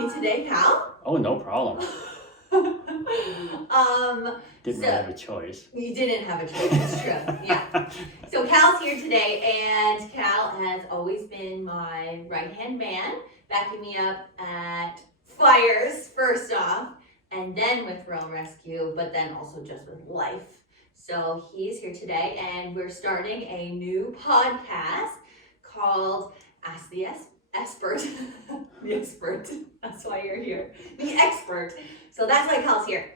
me today, Cal. Oh, no problem. Didn't really have a choice. You didn't have a choice, it's true. Yeah. So Cal's here today, and Cal has always been my right-hand man, backing me up at fires, first off, and then with Thrill Rescue, but then also just with life. So he's here today, and we're starting a new podcast called Ask the Expert. The Expert. That's why you're here. The Expert. So that's why Cal's here.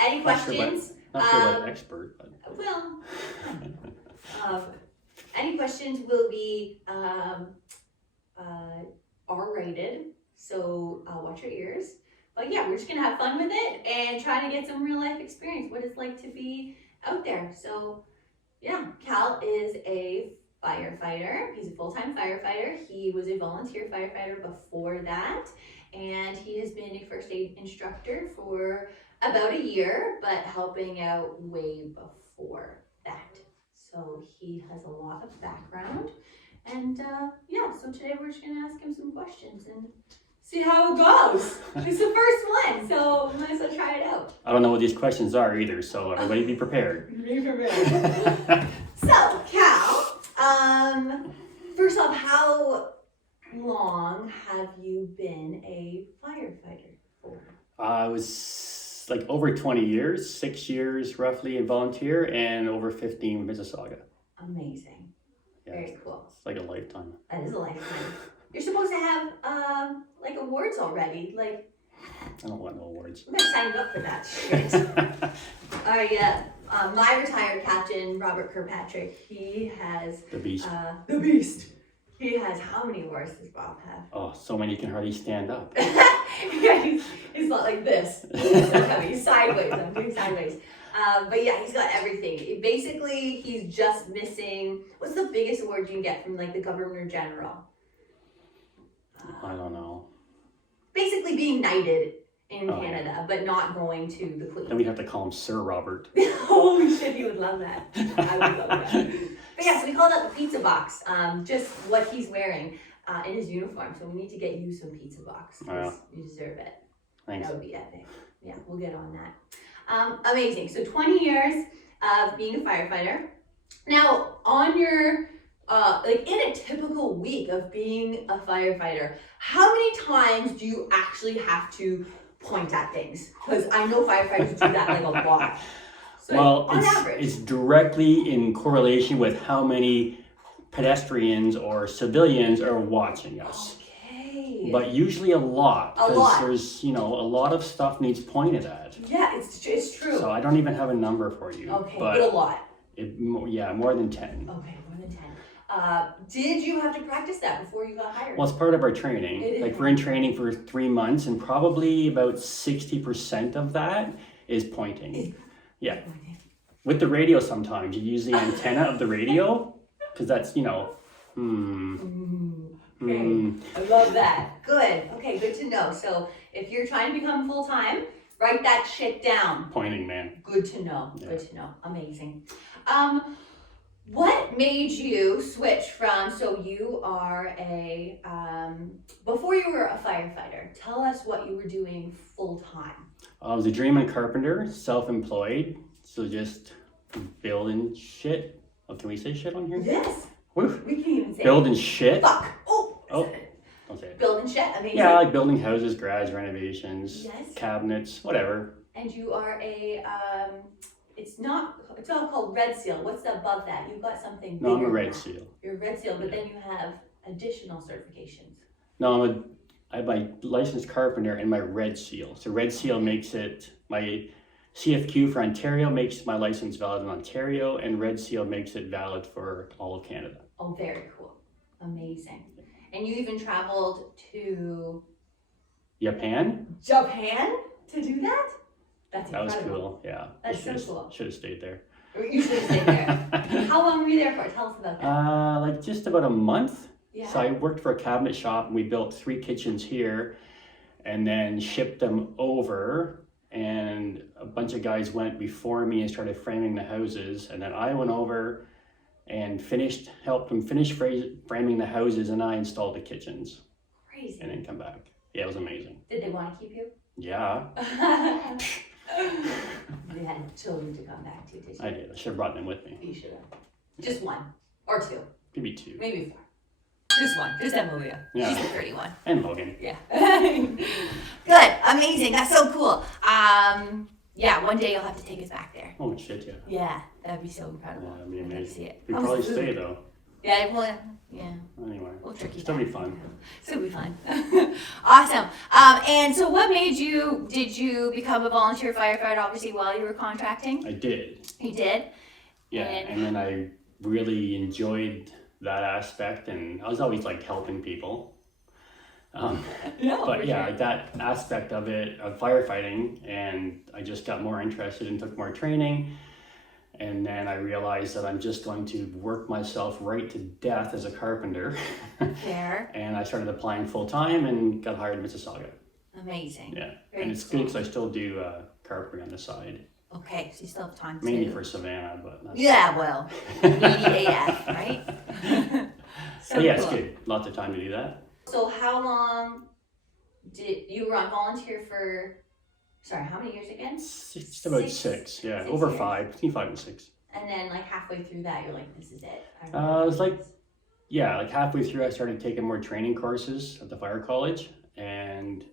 Any questions? Not sure about expert, but. Well, any questions will be R-rated, so watch your ears. But yeah, we're just gonna have fun with it and try to get some real life experience, what it's like to be out there. So yeah, Cal is a firefighter. He's a full-time firefighter. He was a volunteer firefighter before that, and he has been a first aid instructor for about a year, but helping out way before that. So he has a lot of background, and yeah, so today we're just gonna ask him some questions and see how it goes. It's the first one, so might as well try it out. I don't know what these questions are either, so everybody be prepared. Be prepared. So, Cal, first off, how long have you been a firefighter for? I was like over 20 years, 6 years roughly in volunteer, and over 15 with Mississauga. Amazing. Yeah, Very cool. It's like a lifetime. That is a lifetime. You're supposed to have like awards already. Like, I don't want no awards. I'm gonna sign you up for that shit. Yeah. My retired captain, Robert Kirkpatrick, he has The beast. The beast. He has, how many awards does Bob have? Oh, so many you can hardly stand up. Yeah, he's not like this. He's so heavy. He's sideways. I'm doing sideways. But yeah, he's got everything. Basically, he's just missing. What's the biggest award you can get from like the Governor General? I don't know. Basically, being knighted in Canada, but not going to the Queen. Then we'd have to call him Sir Robert. Holy shit, he would love that. I would love that. But yeah, so we call that the pizza box. Just what he's wearing in his uniform. So we need to get you some pizza box because you deserve it. Thanks. That would be epic. Yeah, we'll get on that. Amazing. So 20 years of being a firefighter. Now, on your like in a typical week of being a firefighter, how many times do you actually have to point at things? Because I know firefighters do that like a lot. So well, on average, it's directly in correlation with how many pedestrians or civilians are watching us. Okay. But usually a lot. A lot. There's, a lot of stuff needs pointed at. Yeah, it's true. So I don't even have a number for you. Okay, but a lot. More than 10. Okay, more than 10. Did you have to practice that before you got hired? Well, it's part of our training. Like we're in training for 3 months, and probably about 60% of that is pointing. Yeah. With the radio sometimes, you use the antenna of the radio, because that's, Okay, I love that. Good. Okay, good to know. So if you're trying to become full-time, write that shit down. Pointing, man. Good to know. Yeah. Good to know. Amazing. What made you switch from, so you are before you were a firefighter, tell us what you were doing full-time. I was a journeyman carpenter, self-employed, so just building shit. Oh, can we say shit on here? Yes. Woo. We can even say Building shit. Fuck. Oh. Don't say it. Building shit. Amazing. Yeah, like building houses, garage renovations, Yes. cabinets, whatever. And you are it's all called Red Seal. What's above that? You've got something bigger. No, I'm a than Red that. Seal. You're a Red Seal, but then you have additional certifications. No, I have my licensed carpenter and my Red Seal. So Red Seal makes it, my CFQ for Ontario makes my license valid in Ontario, and Red Seal makes it valid for all of Canada. Oh, very cool. Amazing. And you even traveled to Japan? Japan to do that? That's That incredible. was cool, yeah. That's so cool. Should have stayed there. You should have stayed there. How long were you there for? Tell us about that. Like just about a month. Yeah. So I worked for a cabinet shop, and we built 3 kitchens here and then shipped them over, and a bunch of guys went before me and started framing the houses, and then I went over and helped them finish framing the houses, and I installed the kitchens. Crazy. And then come back. Yeah, it was amazing. Did they want to keep you? Yeah, You had children to come back to, did you? I did. I should have brought them with me. You should have. Just one or two, Maybe 2. maybe 4. Just one. Just Emilia. Yeah. She's the pretty one. And Logan. Yeah. Good. Amazing. That's so cool. Yeah, one day you'll have to take us back there. Oh shit, yeah. Yeah, that'd be so incredible. Yeah, that'd be I'd love to amazing. see it. We'd How's probably the food? stay though. Yeah, well, yeah. Anyway, We'll tricky. still be fun. Still be fun. Awesome. And so what made you, did you become a volunteer firefighter obviously while you were contracting? I did. You did? Yeah, and then I really enjoyed that aspect, and I was always like helping people. No, But for yeah, sure. like that aspect of it, of firefighting, and I just got more interested and took more training. And then I realized that I'm just going to work myself right to death as a carpenter. Fair. And I started applying full time and got hired in Mississauga. Amazing. Yeah, Very and it's cool. good because I still do carpentry on the side, Okay, so you still have time mainly to. for Savannah, but that's... Yeah, well, needy AF, right? So But yeah, it's cool. good. Lots of time to do that. So how long did you were on volunteer for? Sorry, how many years again? Just about 6, yeah, 6 over years. 5, between 5 and 6. And then like halfway through that, you're like, this is it. It was like, yeah, like halfway through I started taking more training courses at the fire college, and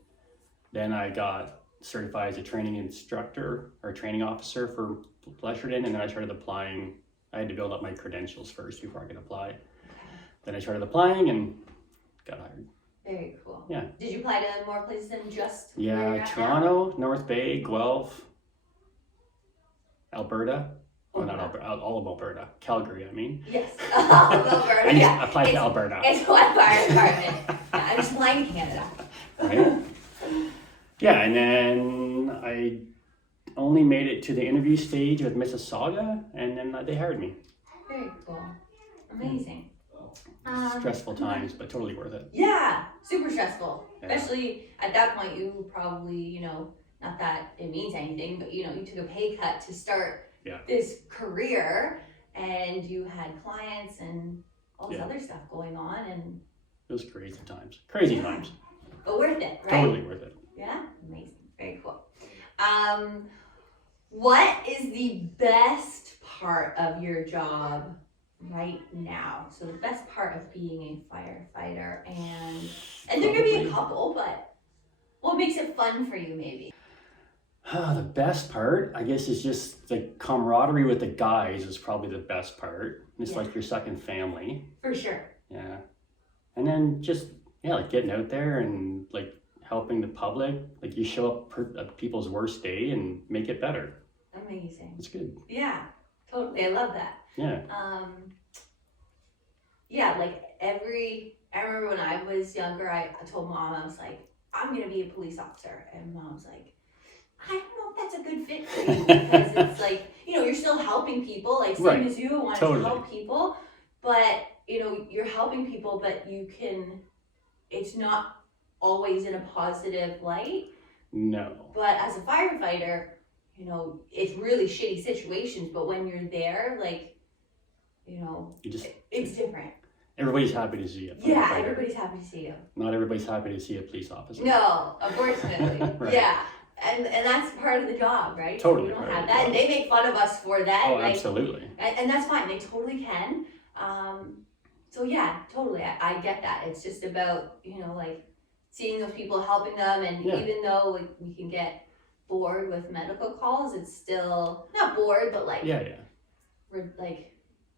then I got certified as a training instructor or training officer for Lesherton, and then I started applying. I had to build up my credentials first before I could apply. Okay. Then I started applying and got hired. Very cool. Yeah. Did you apply to more places than just where you're Yeah, at now? Toronto, North Bay, Guelph, Alberta. Oh, not Alberta. Alberta, all of Alberta. Calgary, I mean. Yes. Alberta, I just yeah. applied to It's- Alberta. It's one fire department. Yeah, I'm just flying to Canada. Right? Yeah, and then I only made it to the interview stage with Mississauga, and then they hired me. Very cool. Amazing. Stressful times, but totally worth it. Yeah, super stressful. Yeah. Especially at that point, you probably, not that it means anything, but you took a pay cut to start Yeah. this career, and you had clients and all this Yeah. other stuff going on, and It was crazy times. Crazy Yeah. times. but worth it, right? Totally worth it. Yeah, amazing, very cool. What is the best part of your job right now? So the best part of being a firefighter, and there could be a Probably. couple, but what makes it fun for you, maybe? The best part, I guess, is just the camaraderie with the guys is probably the best part. It's Yeah. like your second family. For sure. Yeah. And then just, yeah, like getting out there and like helping the public. Like you show up at people's worst day and make it better. Amazing. It's good. Yeah, totally. I love that. Yeah. Yeah, like I remember when I was younger, I told Mom, I was like, I'm gonna be a police officer. And Mom was like, I don't know if that's a good fit for you, because it's like, you're still helping people, like same Right. as you want Totally. to help people, but you're helping people, but it's not always in a positive light. No. But as a firefighter, it's really shitty situations, but when you're there, like, You just, it's different. everybody's happy to see a Yeah, firefighter. everybody's happy to see you. Not everybody's happy to see a police officer. No, unfortunately. Right. Yeah. And that's part of the job, right? Totally We don't part of have the that. job. And they make fun of us for that. Oh, like, absolutely. and that's fine. They totally can. So yeah, totally. I get that. It's just about, like seeing those people, helping them. And Yeah. even though like, we can get bored with medical calls, it's still not bored, but like, Yeah, yeah.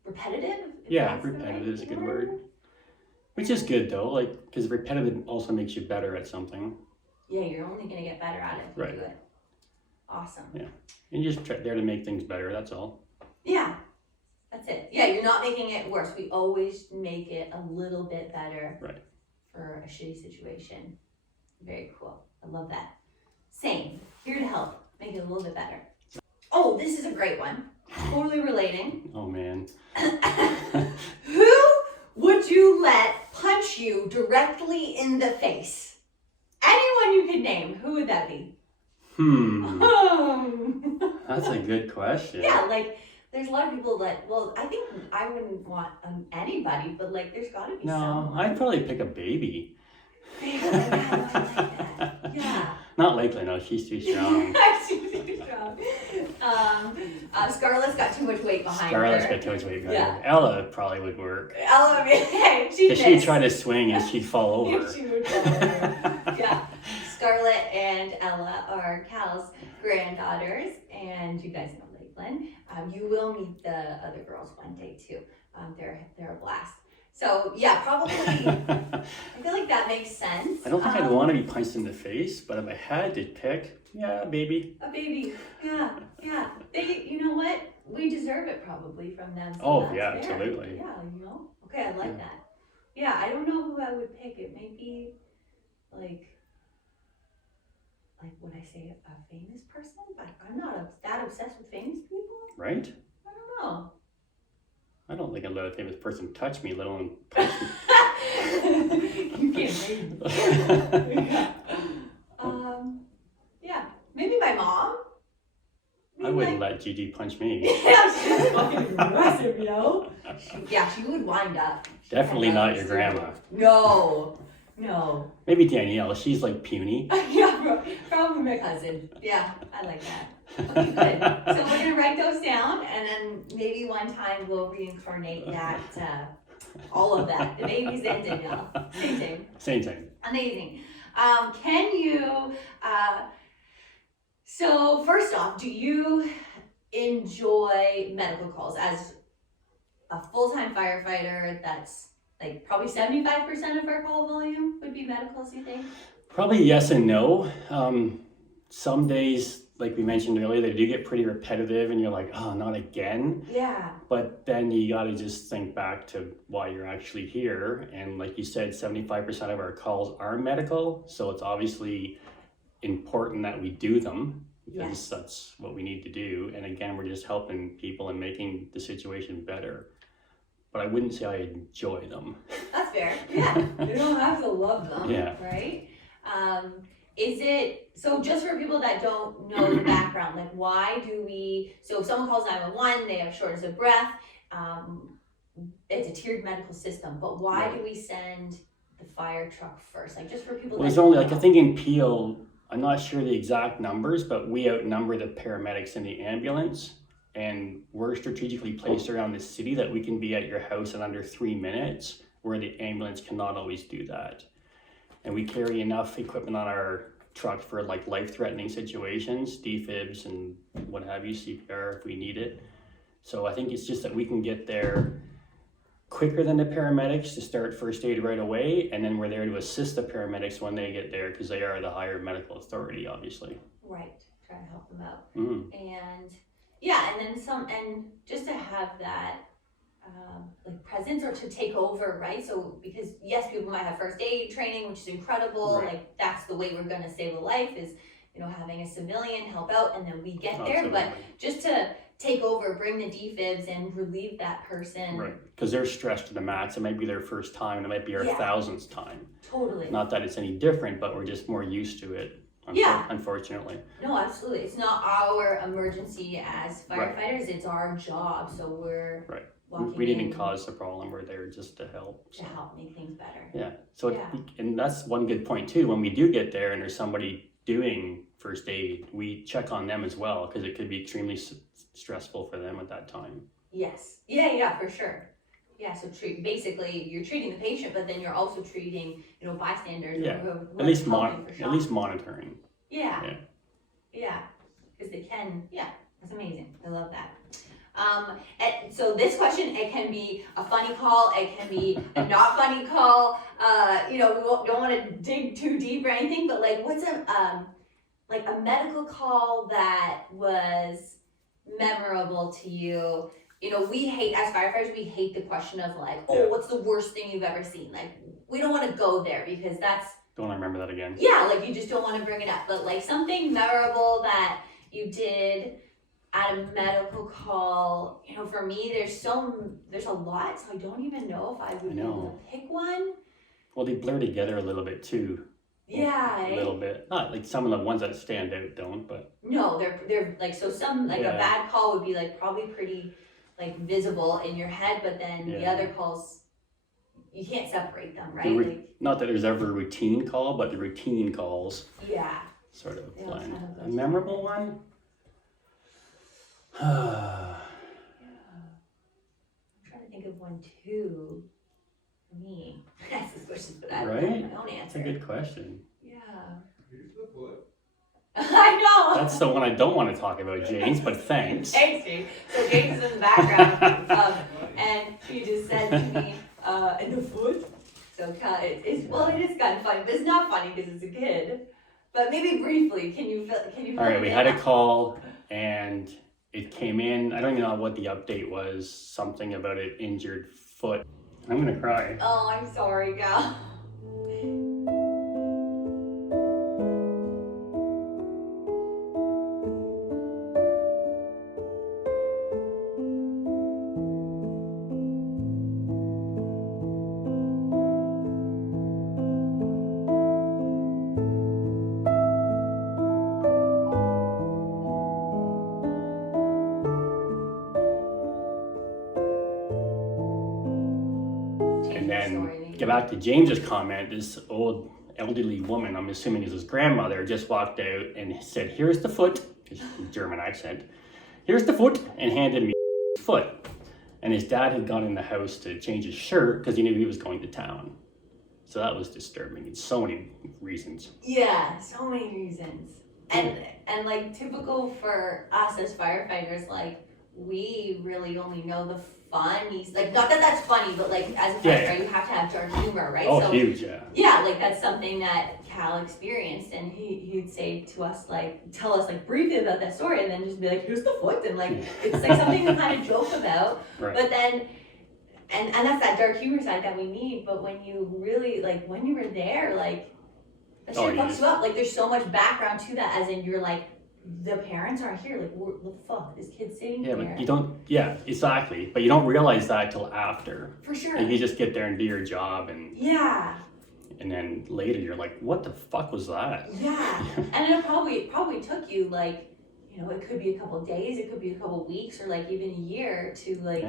repetitive. if Yeah, that's the right repetitive is a good word. Which is good though, like, because repetitive also makes you better at something. Yeah, you're only going to get better at it if you Right. do it. Awesome. And you're just there to make things better, that's all. Yeah, that's it. Yeah, you're not making it worse. We always make it a little bit better Right. for a shitty situation. Very cool. I love that. Same. Here to help. Make it a little bit better. Oh, this is a great one. Totally relating. Oh man. Who would you let punch you directly in the face? Anyone you could name, who would that be? That's a good question. Yeah, like there's a lot of people that, well, I think I wouldn't want anybody, but like there's gotta be No, someone. I'd probably pick a baby. Yeah, I like that. Yeah. Not likely, no, she's too strong. She's too strong. Scarlett's got too much weight behind Scarlett's her. got too much weight behind Yeah. her. Ella probably would work. Ella, hey, she'd Because she'd try to swing and she'd fall over. She would fall over. Yeah. Scarlett and Ella are Cal's granddaughters, and you guys know Lakeland. You will meet the other girls one day too. They're a blast. So yeah, probably. I feel like that makes sense. I don't think I'd want to be punched in the face, but if I had to pick, yeah, baby. A baby. Yeah. They, you know what? We deserve it probably from them. So Oh that's yeah, fair. absolutely. Yeah, Okay, I like that. Yeah, I don't know who I would pick. It may be like would I say a famous person? But I'm not that obsessed with famous people. Right? I don't know. I don't think I'd let a famous person touch me, let alone punch me. You can't maybe. Yeah. Maybe my mom. I wouldn't let Gigi punch me. Yeah, she's fucking aggressive, she would wind up. Definitely not your grandma. No. Maybe Danielle, she's like puny. Yeah, probably my cousin. Yeah, I like that. Okay, good. So we're gonna write those down, and then maybe one time we'll reincarnate that, all of that, the babies and Danielle. Same thing. Amazing. Can you, so first off, do you enjoy medical calls as a full-time firefighter? That's like probably 75% of our call volume would be medicals, you think? Probably yes and no. Some days, like we mentioned earlier, they do get pretty repetitive and you're like, oh, not again. Yeah. But then you got to just think back to why you're actually here. And like you said, 75% of our calls are medical. So it's obviously important that we do them because that's what we need to do. And again, we're just helping people and making the situation better. But I wouldn't say I enjoy them. That's fair. Yeah. You don't have to love them. Yeah. Right? Is it, so just for people that don't know the background, like why do we, so if someone calls 911, they have shortness of breath, it's a tiered medical system, but why do we send the fire truck first? Like just for people there's only, like I think in Peel, I'm not sure the exact numbers, but we outnumber the paramedics in the ambulance. And we're strategically placed around the city that we can be at your house in under 3 minutes, where the ambulance cannot always do that. And we carry enough equipment on our truck for like life-threatening situations, defibs and what have you, CPR if we need it. So I think it's just that we can get there quicker than the paramedics to start first aid right away, and then we're there to assist the paramedics when they get there because they are the higher medical authority, obviously. Right, try to help them out. Mm-hmm. And yeah, and then and just to have that like presence or to take over, right? So because yes, people might have first aid training, which is incredible. Right. Like that's the way we're gonna save a life is, having a civilian help out and then we get there. Absolutely. But just to take over, bring the defibs and relieve that person. Right, because they're stressed to the max. It might be their first time, and it might be our 1000th time. Totally. Not that it's any different, but we're just more used to it. Unfortunately. No, absolutely. It's not our emergency as firefighters. It's our job. So we're We didn't cause the problem. We're there just to help. To help make things better. Yeah. So and that's one good point too. When we do get there and there's somebody doing first aid, we check on them as well because it could be extremely stressful for them at that time. Yes. Yeah, for sure. Yeah, so basically you're treating the patient, but then you're also treating, bystanders. Yeah, who at least monitoring. Yeah, because they can. Yeah, that's amazing. I love that. And so this question, it can be a funny call, it can be a not funny call. We don't want to dig too deep or anything, but like, what's a medical call that was memorable to you? We hate, as firefighters, we hate the question of like, what's the worst thing you've ever seen? Like, we don't want to go there because that's... Don't want to remember that again. Yeah, like you just don't want to bring it up. But like something memorable that you did at a medical call, for me, there's a lot, so I don't even know if I would be able to pick one. Well, they blur together a little bit too. Yeah. A little bit. Not like some of the ones that stand out don't, but... No, they're like, so some, like a bad call would be like probably pretty like visible in your head, but then the other calls, you can't separate them, The right? not that there's ever a routine call, but the routine calls Yeah. sort of They all blend. kind of go A memorable one? Yeah. I'm trying to think of one too. For me, that's this question, but I don't have Right? my own That's answer. a good question. Yeah. I know. That's the one I don't want to talk about, James, but thanks. Thanks, James. So James is in the background, and he just said to me, "In the foot." So it's well, it is kind of funny, but it's not funny because it's a kid. But maybe briefly, can you? All right, we had a call and it came in. I don't even know what the update was. Something about an injured foot. I'm gonna cry. Oh, I'm sorry, gal. And then get back to James's comment. This old elderly woman, I'm assuming is his grandmother, just walked out and said, "Here's the foot," German accent. "Here's the foot," and handed me his foot. And his dad had gone in the house to change his shirt because he knew he was going to town. So that was disturbing in so many reasons. Yeah, so many reasons. And like typical for us as firefighters, like we really only know the funnies. Like not that that's funny, but like as a firefighter, you have to have dark humor, right? Oh, so huge, yeah. yeah, like that's something that Cal experienced, and he'd say to us, like, tell us like briefly about that story, and then just be like, "Here's the foot," and like it's like something to kind of joke about. Right. But then, and that's that dark humor side that we need. But when you really like when you were there, like that shit fucks you up. Like there's so much background to that, as in you're like, the parents aren't here. Like, what the fuck? This kid's sitting here. Yeah, but you don't. Yeah, exactly. But you don't realize that till after. For sure. Like you just get there and do your job, and yeah. And then later you're like, what the fuck was that? Yeah. And it probably took you like, you know, it could be a couple of days, it could be a couple of weeks, or like even a year to like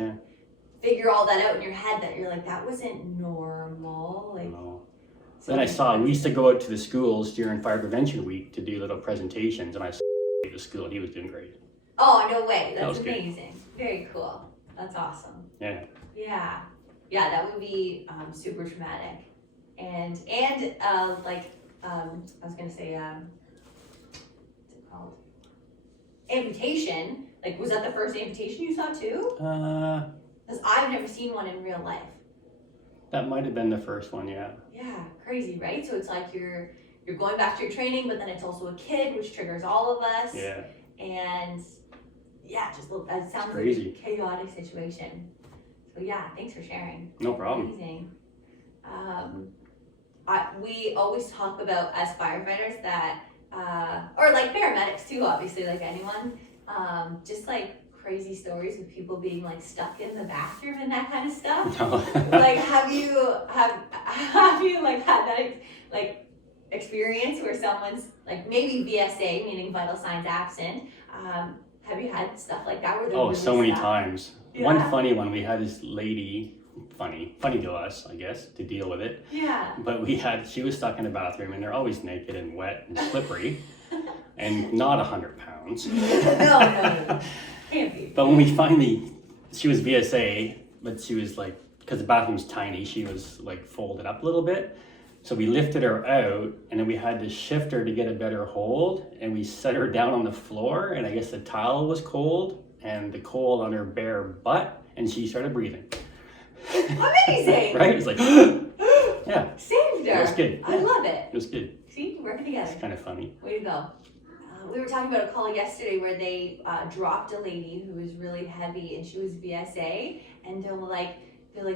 figure all that out in your head, that you're like, that wasn't normal. Like. No. Then I saw, we used to go out to the schools during Fire Prevention Week to do little presentations, and I saw the school and he was doing great. Oh, no way. That's that amazing. Good. Very cool. That's awesome. Yeah. Yeah. Yeah, that would be super traumatic. And like, I was going to say, what's it called? Amputation. Like, was that the first amputation you saw too? Because I've never seen one in real life. That might have been the first one, yeah. Yeah, crazy, right? So it's like you're going back to your training, but then it's also a kid, which triggers all of us. Yeah. And yeah, just look, that sounds like a chaotic situation. So yeah, thanks for sharing. No problem. Amazing. We always talk about as firefighters that, or like paramedics too, obviously, like anyone, just like crazy stories with people being like stuck in the bathroom and that kind of stuff. No. Like, have you like had that like experience where someone's like maybe VSA, meaning vital signs absent? Have you had stuff like that where they're really so many stuck? times. Yeah. One funny one, we had this lady, funny to us, I guess, to deal with it. Yeah. But she was stuck in the bathroom, and they're always naked and wet and slippery, and not 100 pounds. No. Can't be. But when she was VSA, but she was like, because the bathroom's tiny, she was like folded up a little bit. So we lifted her out, and then we had to shift her to get a better hold, and we set her down on the floor, and I guess the towel was cold, and the cold on her bare butt, and she started breathing. Amazing! Right? It was like, yeah. Saved her. It was good. I love it. It was good. See, working together. It's kind of funny. Way to go. We were talking about a call yesterday where they dropped a lady who was really heavy, and she was VSA, and they're like,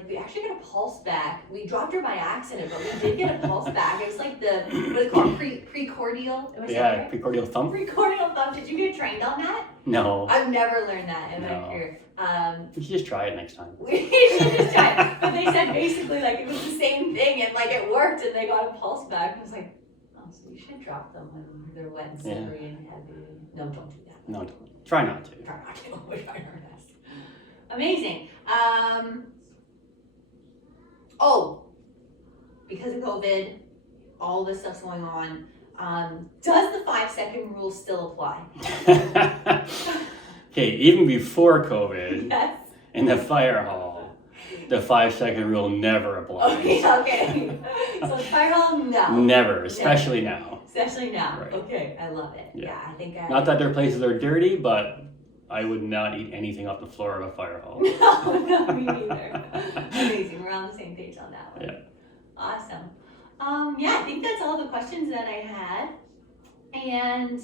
we actually got a pulse back. We dropped her by accident, but we did get a pulse back. It was like the, what do they call it, precordial? Yeah, precordial thump. Precordial thump. Did you get trained on that? No. I've never learned that in my career. We should just try it next time. We should just try it. But they said basically like it was the same thing, and like it worked, and they got a pulse back. I was like, oh, so you should drop them when they're wet and slippery and heavy. No, don't do that. No, try not to. Try not to. We're trying our best. Amazing. because of COVID, all this stuff's going on. Does the 5-second rule still apply? Okay, even before COVID, Yes. in the fire hall, the 5-second rule never applies. Okay. So fire hall, no. Never, especially now. Especially now. Right. Okay, I love it. Yeah. Yeah, I think Not that their places are dirty, but I would not eat anything off the floor of a fire hall. No, me neither. Amazing. We're on the same page on that one. Yeah. Awesome. Yeah, I think that's all the questions that I had. And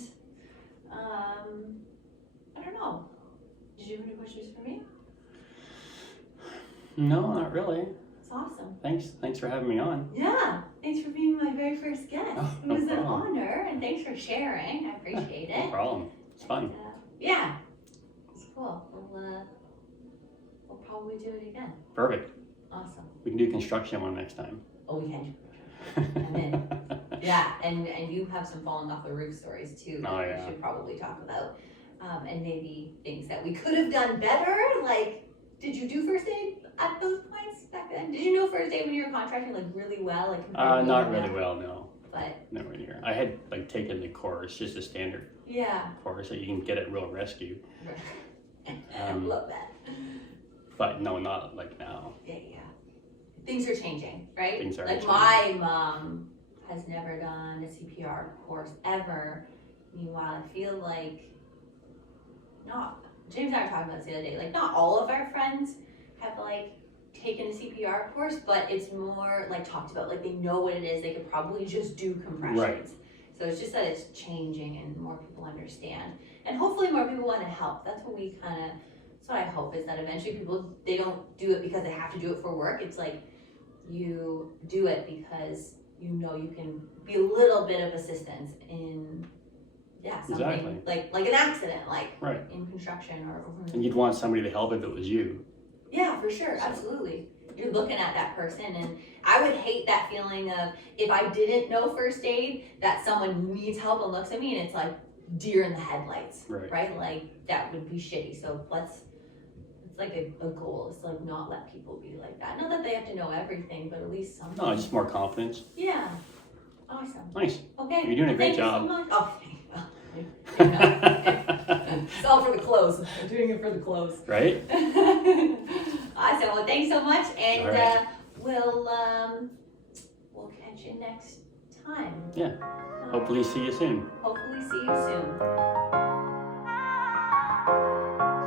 I don't know. Did you have any questions for me? No, not really. It's awesome. Thanks for having me on. Yeah, thanks for being my very first guest. Oh, It no was an problem. honor, and thanks for sharing. I appreciate No it. problem. It's fun. Yeah, it's cool. We'll probably do it again. Perfect. Awesome. We can do construction one next time. Oh, we can. I'm in. Yeah, and you have some falling off the roof stories too that Oh, we yeah. should probably talk about. And maybe things that we could have done better. Like, did you do first aid at those points back then? Did you know first aid when you were contracting like really well? Like compared to Not now? really well, no. But Nowhere near. I had like taken the course, just a standard yeah. course, so you can get at real rescue. Love that. But no, not like now. Yeah. Things are changing, right? Things are like changing. my mom has never done a CPR course ever. Meanwhile, I feel like James and I were talking about this the other day, like not all of our friends have like taken a CPR course, but it's more like talked about, like they know what it is, they could probably just do compressions. Right. So it's just that it's changing and more people understand. And hopefully more people want to help. That's what I hope, is that eventually people, they don't do it because they have to do it for work. It's like you do it because you know you can be a little bit of assistance in something Exactly. like an accident, like Right. in construction or And you'd want somebody to help if it was you. yeah, for sure, So. absolutely. You're looking at that person, and I would hate that feeling of if I didn't know first aid, that someone needs help and looks at me and it's like deer in the headlights, Right. Like that would be shitty. So it's like a goal. It's like not let people be like that. Not that they have to know everything, but at least something. No, just more confidence. Yeah. Awesome. Nice. Okay. You're doing a great Thank you so job. much. Oh, it's all for the clothes. I'm doing it for the clothes. Right? Awesome. Well, thanks so much, and All right. we'll catch you next time. Yeah. Hopefully see you soon. Hopefully see you soon.